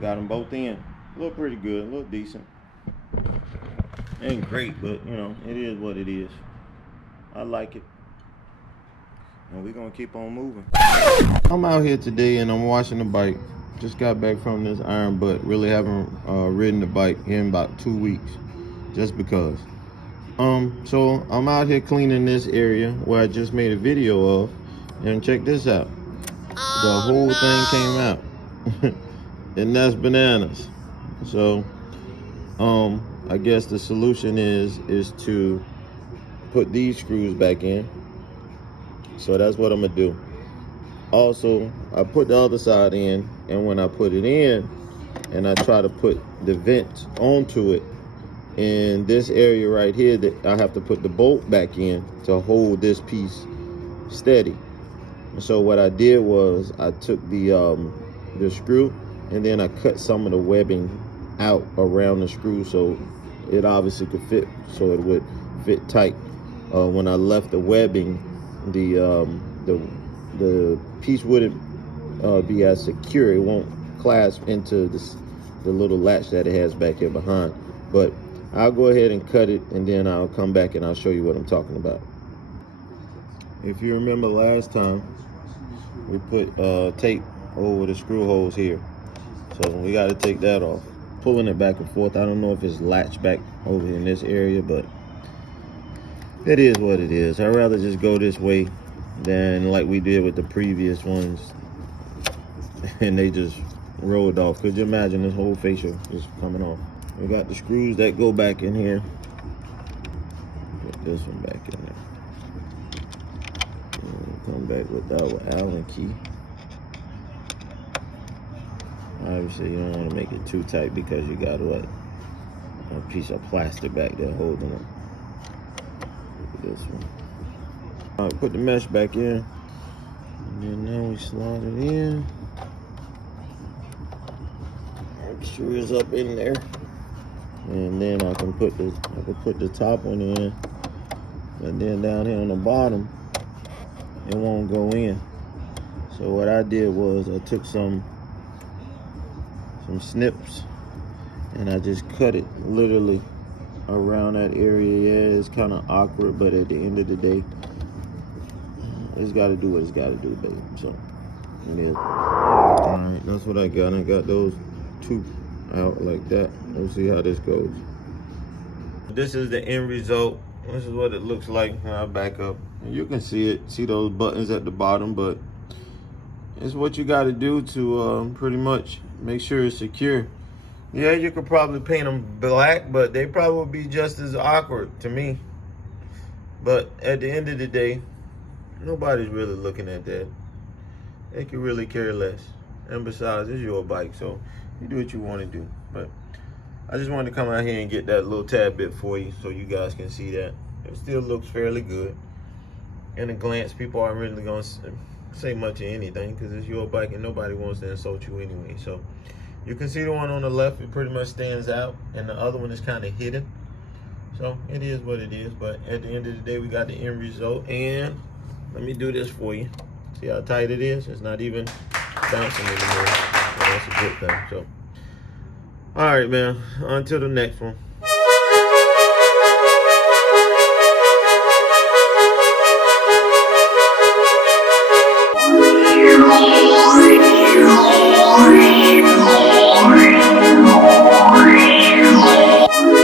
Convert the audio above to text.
got them both in. Look pretty good, look decent. Ain't great, but you know, it is what it is. I like it. And we're gonna keep on moving. I'm out here today and I'm washing the bike. Just got back from this iron butt. Really haven't ridden the bike in about 2 weeks. Just because. So I'm out here cleaning this area where I just made a video of. And check this out. The whole thing came out. And that's bananas. So I guess the solution is to put these screws back in. So that's what I'm gonna do. Also, I put the other side in, and when I put it in and I try to put the vent onto it, in this area right here, that I have to put the bolt back in to hold this piece steady. And so what I did was I took the screw and then I cut some of the webbing out around the screw so it obviously could fit, so it would fit tight. When I left the webbing, the piece wouldn't be as secure. It won't clasp into the little latch that it has back here behind. But I'll go ahead and cut it, and then I'll come back and I'll show you what I'm talking about. If you remember last time, we put tape over the screw holes here. So we got to take that off. Pulling it back and forth. I don't know if it's latched back over in this area, but it is what it is. I'd rather just go this way than like we did with the previous ones and they just rolled off. Could you imagine this whole fascia just coming off? We got the screws that go back in here. Put this one back in there. And come back with our Allen key. Obviously, you don't want to make it too tight because you got what? A piece of plastic back there holding it. Look at this one. All right, put the mesh back in. And then now we slide it in. Make sure it's up in there. And then I can put the top one in. And then down here on the bottom, it won't go in. So what I did was I took some snips and I just cut it literally around that area. Yeah, it's kind of awkward, but at the end of the day, it's got to do what it's got to do, baby. So it is. All right, that's what I got. I got those two out like that. Let's see how this goes. This is the end result. This is what it looks like when I back up. And you can see it. See those buttons at the bottom, but it's what you got to do to pretty much make sure it's secure. Yeah, you could probably paint them black, but they probably would be just as awkward to me. But at the end of the day, nobody's really looking at that. They could really care less. And besides, it's your bike, so you do what you want to do. But I just wanted to come out here and get that little tad bit for you so you guys can see that. It still looks fairly good. In a glance, people aren't really going to say much of anything because it's your bike and nobody wants to insult you anyway. So you can see the one on the left, it pretty much stands out, and the other one is kind of hidden. So it is what it is, but at the end of the day, we got the end result. And let me do this for you. See how tight it is? It's not even bouncing anymore. So that's a good thing. So, all right, man, on to the next one.